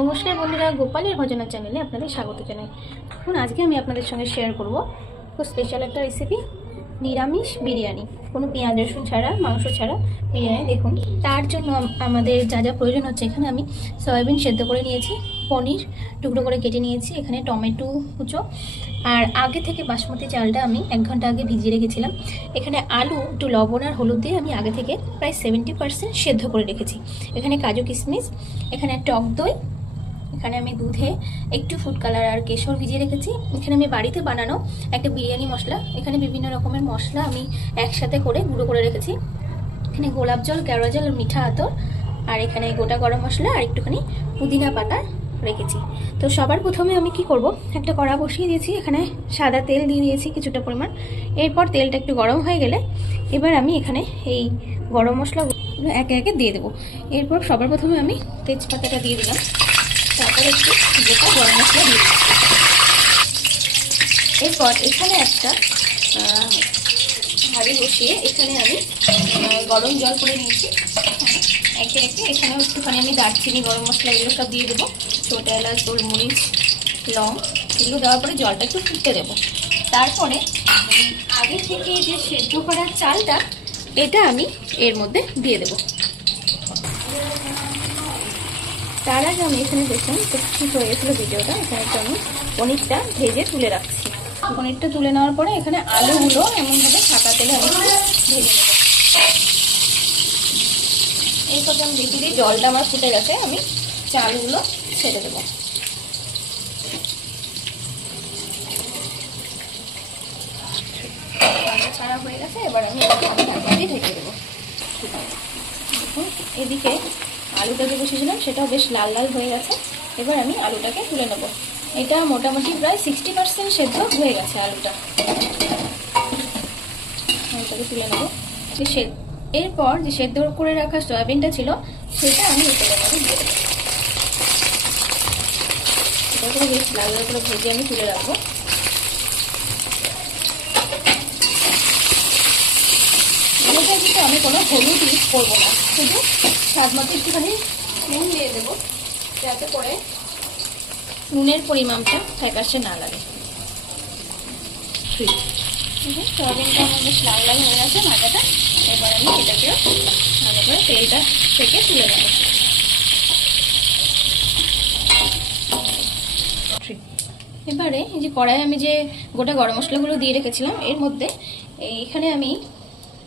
নমস্কার বন্ধুরা, গোপালের ভজনা চ্যানেলে আপনাদের স্বাগত জানাই। এখন আজকে আমি আপনাদের সঙ্গে শেয়ার করব খুব স্পেশাল একটা রেসিপি, নিরামিষ বিরিয়ানি, কোনো পেঁয়াজ রসুন ছাড়া, মাংস ছাড়া বিরিয়ানি। দেখুন, তার জন্য আমাদের যা যা প্রয়োজন হচ্ছে, এখানে আমি সয়াবিন সেদ্ধ করে নিয়েছি, পনির টুকরো করে কেটে নিয়েছি, এখানে টমেটো কুচো, আর আগে থেকে বাসমতি চালটা আমি 1 ঘন্টা আগে ভিজিয়ে রেখেছিলাম। এখানে আলু একটু লবণ আর হলুদ দিয়ে আমি আগে থেকে প্রায় 70% সেদ্ধ করে রেখেছি। এখানে কাজু কিশমিশ, এখানে টক দই, এখানে আমি দুধে একটু ফুড কালার আর কেশর ভিজিয়ে রেখেছি। এখানে আমি বাড়িতে বানানো একটা বিরিয়ানি মশলা, এখানে বিভিন্ন রকমের মশলা আমি একসাথে করে গুঁড়ো করে রেখেছি। এখানে গোলাপ জল, কেওড়া জল, মিঠা আতর, আর এখানে গোটা গরম মশলা আর একটুখানি পুদিনা পাতা রেখেছি। তো সবার প্রথমে আমি কি করব, একটা কড়া বসিয়ে দিয়েছি, এখানে সাদা তেল দিয়ে দিয়েছি কিছুটা পরিমাণ। এরপর তেলটা একটু গরম হয়ে গেলে এবার আমি এখানে এই গরম মশলাগুলো একে একে দিয়ে দেবো। এরপর সবার প্রথমে আমি তেজপাতাটা দিয়ে দিলাম, তারপরে একটু গোটা গরম মশলা দিয়ে দিচ্ছি। এরপর এখানে একটা হাঁড়ি বসিয়ে এখানে আমি গরম জল করে নিয়েছি। একে একে এখানে একটুখানি আমি দারচিনি, গরম মশলা এগুলো সব দিয়ে দেবো, ছোটো এলাচ, গোলমরিচ, লং, এগুলো দেওয়ার পরে জলটা একটু ফুটতে দেবো। তারপরে আগে থেকে যে সেদ্ধ করার চালটা, এটা আমি এর মধ্যে দিয়ে দেবো। তার আগে আমি এখানে দেখুন ঠিক হয়ে গেছিলো ভিডিওটা, এখানে তো আমি পনিরটা ভেজে তুলে রাখছি। পনিরটা তুলে নেওয়ার পরে এখানে আলুগুলো এমনভাবে ছাকা তেলে আমি ভেজে নেব। এরপর আমি দেখি যে জলটা আমার ফুটে গেছে, আমি চালগুলো ছেড়ে দেবো। ছাড়া হয়ে গেছে, এবার আমি ঢাকা দিয়ে ঢেকে দেবো। দেখুন, এদিকে আলুটা যে বসিয়েছিলাম সেটাও বেশ লাল লাল হয়ে গেছে। এবার আমি আলুটাকে তুলে নেব। এটা মোটামুটি প্রায় 60% সেদ্ধ হয়ে গেছে আলুটা। আলুটাকে তুলে নেব। এরপর যে সেদ্ধ করে রাখা সয়াবিনটা ছিল সেটা আমি এটার মধ্যে দিয়ে দেবো। এটা করে বেশ লাল লাল করে ভেজে আমি তুলে রাখবো। কিন্তু আমি কোনো হলুদ ইউজ করবো না, শুধু স্বাদ মতো একটুখানি নুন দিয়ে দেবো, যাতে করে নুনের পরিমাণটা ফ্যাকাশে না লাগে। সয়াবিনটা আমার বেশ লাল লাল হয়ে গেছে ভাজাটা। এবার আমি এটাকেও ভালো করে তেলটা থেকে তুলে নেব। এবারে এই যে কড়াইয়ে আমি যে গোটা গরম মশলাগুলো দিয়ে রেখেছিলাম, এর মধ্যে এখানে আমি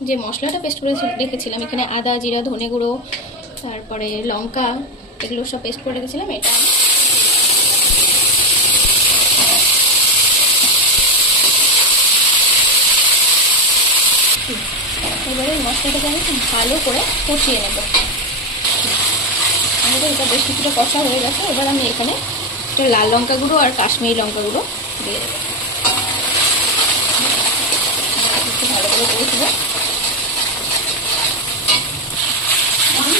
যে মশলাটা পেস্ট করে রেখেছিলাম, এখানে আদা, জিরা, ধনে গুঁড়ো, তারপরে লঙ্কা, এগুলো সব পেস্ট করে রেখেছিলাম। এটা এবারে মশলাটাকে আমি খুব ভালো করে কষিয়ে নেব। আমাদের এটা বেশ কিছুটা কষা হয়ে গেছে। এবার আমি এখানে লাল লঙ্কা গুঁড়ো আর কাশ্মীরি লঙ্কা গুঁড়ো দিয়ে দেবো। ভালো করে কষব।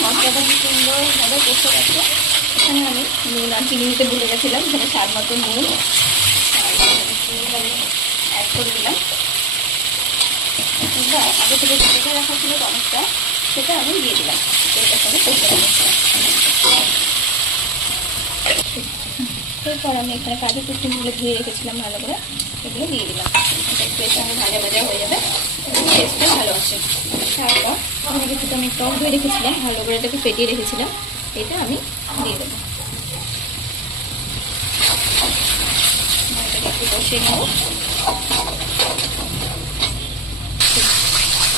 মশলাটা কি সুন্দরভাবে কষে গেছে। এখানে আমি নুন আর চিনি দিতে ভুলে গেছিলাম, এখানে স্বাদ মতো নুন অ্যাড করে দিলাম। এবার আগে থেকে কেটে রাখা ছিল টমেটোটা, সেটা আমি দিয়ে দিলাম। এটার সঙ্গে কষে নেব। এরপর আমি এখানে কাজু কিশমিশগুলো ধুয়ে রেখেছিলাম ভালো করে, এগুলো দিয়ে দিলাম। এটা একটু এর সঙ্গে ভাজা ভাজা হয়ে যাবে, টেস্টটা ভালো আসে। তারপর এখানে কিছুটা আমি টক দই রেখেছিলাম, ভালো করে এটাকে ফেটিয়ে রেখেছিলাম, এটা আমি দিয়ে দেবো। এটাকে একটু কষিয়ে নেব।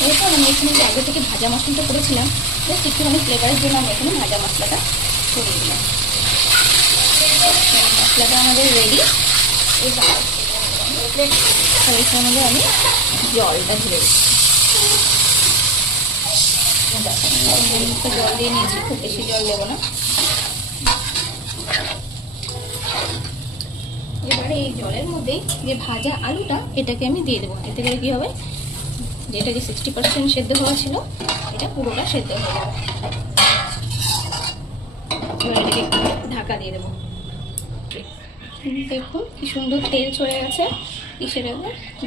এরপর আমি এখানে যে আগে থেকে ভাজা মশলাটা করেছিলাম, জাস্ট একটুখানি ফ্লেভারের জন্য আমি এখানে ভাজা মশলাটা ছড়িয়ে দিলাম। মশলাটা আমাদের রেডি। এবার এর সঙ্গে আমি জলটা ঢেলে দিচ্ছি। জল দিয়ে নিয়েছি, খুব বেশি জল দেবো না। এবারে এই জলের মধ্যে যে ভাজা আলুটা, এটাকে আমি দিয়ে দেবো। এতে করে কী হবে, যেটা যে 60% সেদ্ধ হওয়া ছিল, এটা পুরোটা সেদ্ধ হয়ে যাবে। এবার এটাকে ঢাকা দিয়ে দেবো। দেখুন কি সুন্দর তেল চলে গেছে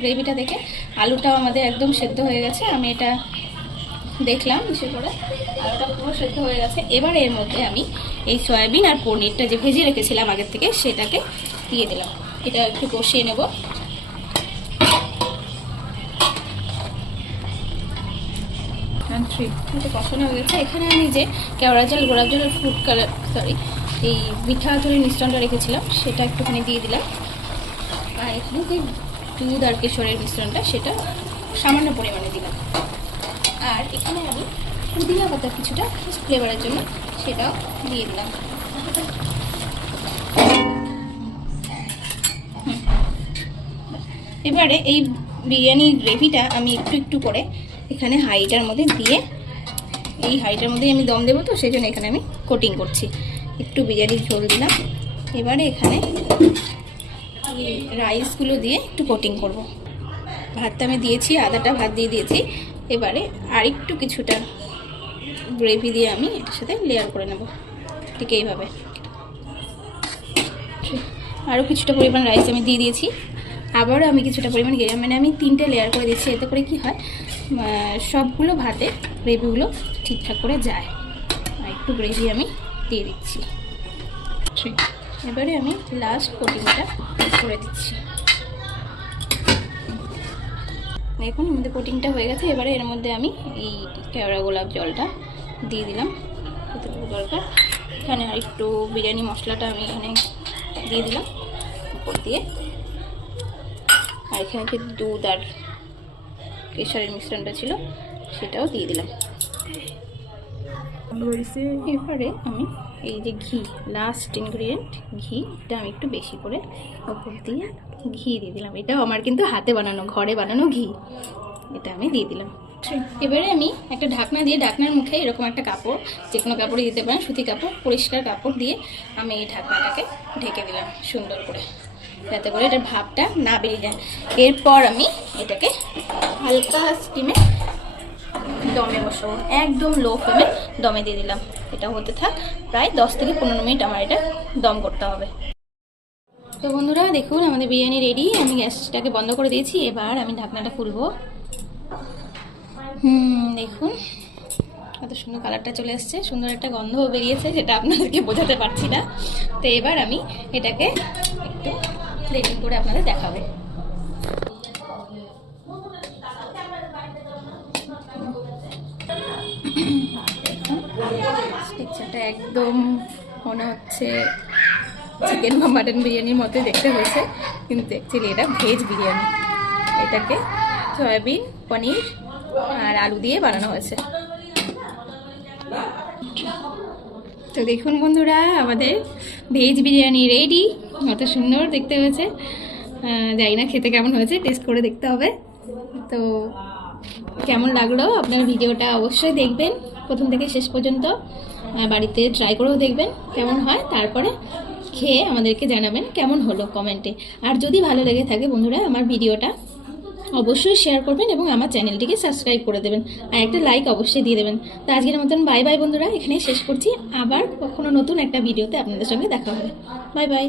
গ্রেভিটা দেখে। আলুটাও আমাদের একদম সেদ্ধ হয়ে গেছে। আমি এটা দেখলাম বিশেষ করে, আর ওটা পুরো সেদ্ধ হয়ে গেছে। এবার এর মধ্যে আমি এই সয়াবিন আর পনিরটা যে ভেজে রেখেছিলাম আগের থেকে সেটাকে দিয়ে দিলাম। এটা একটু কষিয়ে নেব। এটা কষানো হয়ে গেছে। এখানে আমি যে কেওড়া জল, গোলাপ জল আর ফুড কালার এই মিঠা আতরের মিশ্রণটা রেখেছিলাম সেটা একটুখানি দিয়ে দিলাম। আর এখানে যে দুধ আর কেশরের মিশ্রণটা সেটা সামান্য পরিমাণে দিলাম। আর এখানে আমি পুদিনা পাতা কিছুটা ফ্লেভারের জন্য সেটাও দিয়ে দিলাম। এবারে এই বিরিয়ানির গ্রেভিটা আমি একটু একটু করে এখানে হাঁড়িটার মধ্যে দিয়ে, এই হাঁড়িটার মধ্যে আমি দম দেবো, তো সেই জন্য এখানে আমি কোটিং করছি। একটু বিরিয়ানির ঝোল দিলাম। এবারে এখানে রাইসগুলো দিয়ে একটু কোটিং করব। ভাতটা আমি দিয়েছি, আদাটা ভাত দিয়ে দিয়েছি। এবারে আরেকটু কিছুটা গ্রেভি দিয়ে আমি এটার সাথে লেয়ার করে নেব, ঠিক এইভাবে। আরও কিছুটা পরিমাণ রাইস আমি দিয়ে দিয়েছি। আবারও আমি কিছুটা পরিমাণ গ্রেভি, মানে আমি 3টে লেয়ার করে দিচ্ছি। এতে করে কি হয়, সবগুলো ভাতে গ্রেভিগুলো ঠিকঠাক করে যায়। আর একটু গ্রেভি আমি দিয়ে দিচ্ছি। এবারে আমি লাস্ট কোটিংটা করে দিচ্ছি। দেখুন আমাদের কোটিংটা হয়ে গেছে। এবারে এর মধ্যে আমি এই কেওড়া গোলাপ জলটা দিয়ে দিলাম, কতটুকু দরকার। এখানে আর একটু বিরিয়ানি মশলাটা আমি এখানে দিয়ে দিলাম উপর দিয়ে। আর এখানে যে দুধ আর কেশরের মিশ্রণটা ছিল সেটাও দিয়ে দিলাম। এবারে আমি এই যে ঘি, লাস্ট ইনগ্রিডিয়েন্ট ঘিটা আমি একটু বেশি করে উপর দিয়ে ঘি দিয়ে দিলাম। এটাও আমার কিন্তু হাতে বানানো, ঘরে বানানো ঘি, এটা আমি দিয়ে দিলাম। এবারে আমি একটা ঢাকনা দিয়ে, ঢাকনার মুখে এরকম একটা কাপড়, যে কোনো কাপড়ে দিতে পারেন, সুতি কাপড়, পরিষ্কার কাপড় দিয়ে আমি এই ঢাকনাটাকে ঢেকে দিলাম সুন্দর করে, যাতে করে এটার ভাবটা না বেরিয়ে যায়। এরপর আমি এটাকে হালকা স্টিমে দমে বসাবো, একদম লো ফ্লেমে দমে দিয়ে দিলাম। এটা হতে থাক, প্রায় 10 থেকে 15 মিনিট আমার এটা দম করতে হবে। তো বন্ধুরা দেখুন আমাদের বিরিয়ানি রেডি। আমি গ্যাসটাকে বন্ধ করে দিয়েছি। এবার আমি ঢাকনাটা খুলবো। দেখুন কত সুন্দর কালারটা চলে এসছে, সুন্দর একটা গন্ধও বেরিয়েছে, যেটা আপনাদেরকে বোঝাতে পারছি না। তো এবার আমি এটাকে একটু প্লেটিং করে আপনাদের দেখাবো। টেক্সচারটা একদম মনে হচ্ছে চিকেন বা মাটন বিরিয়ানির মতো দেখতে হয়েছে, কিন্তু অ্যাকচুয়ালি এটা ভেজ বিরিয়ানি। এটাকে সয়াবিন, পনির আর আলু দিয়ে বানানো হয়েছে। তো দেখুন বন্ধুরা আমাদের ভেজ বিরিয়ানি রেডি। কত সুন্দর দেখতে হয়েছে, জানি না খেতে কেমন হয়েছে, টেস্ট করে দেখতে হবে। তো কেমন লাগলো আপনার ভিডিওটা অবশ্যই দেখবেন প্রথম থেকে শেষ পর্যন্ত, বাড়িতে ট্রাই করেও দেখবেন কেমন হয়, তারপরে খেয়ে আমাদেরকে জানাবেন কেমন হলো কমেন্টে। আর যদি ভালো লেগে থাকে বন্ধুরা আমার ভিডিওটা অবশ্যই শেয়ার করবেন এবং আমার চ্যানেলটিকে সাবস্ক্রাইব করে দেবেন, আর একটা লাইক অবশ্যই দিয়ে দেবেন। তো আজকের মতন বাই বাই বন্ধুরা, এখানেই শেষ করছি। আবার কখনো নতুন একটা ভিডিওতে আপনাদের সঙ্গে দেখা হবে। Bye bye.